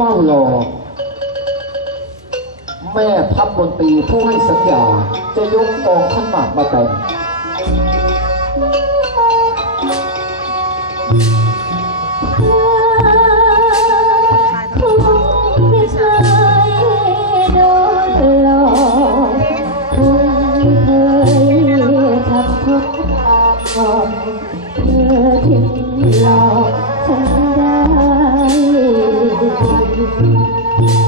เฝ้ารอ แม่พับบนตีผู้ให้สัญญา จะยกกองขันหมากมาเต่งเธอทิ้งหลอกฉันได้ Música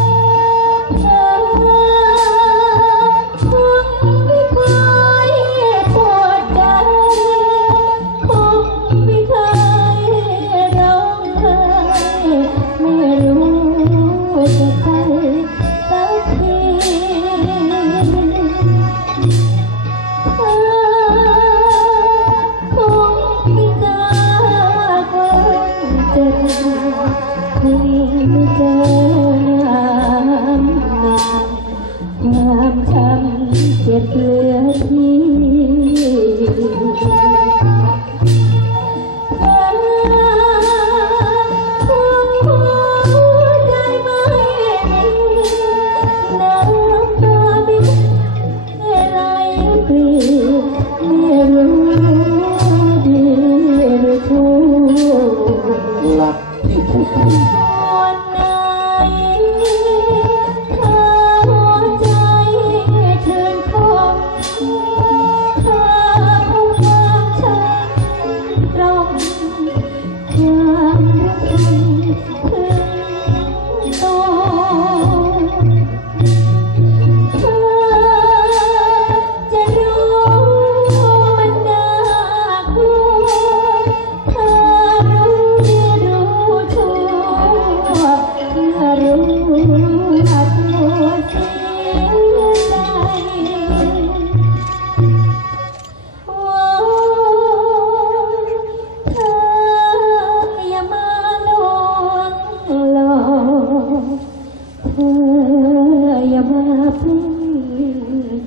เธออย่ามาเพึ่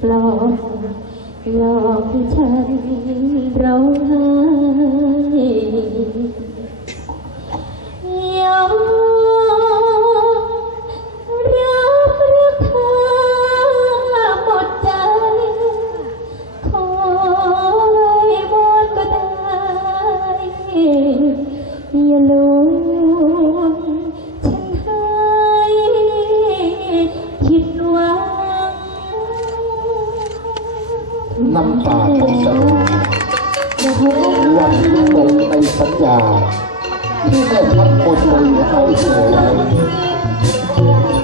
ปลอกหลอกฉันเราให้ น้ำตาของสรุวันที่ลงในสัญญา ที่ได้ทัพคนเลยให้เสวย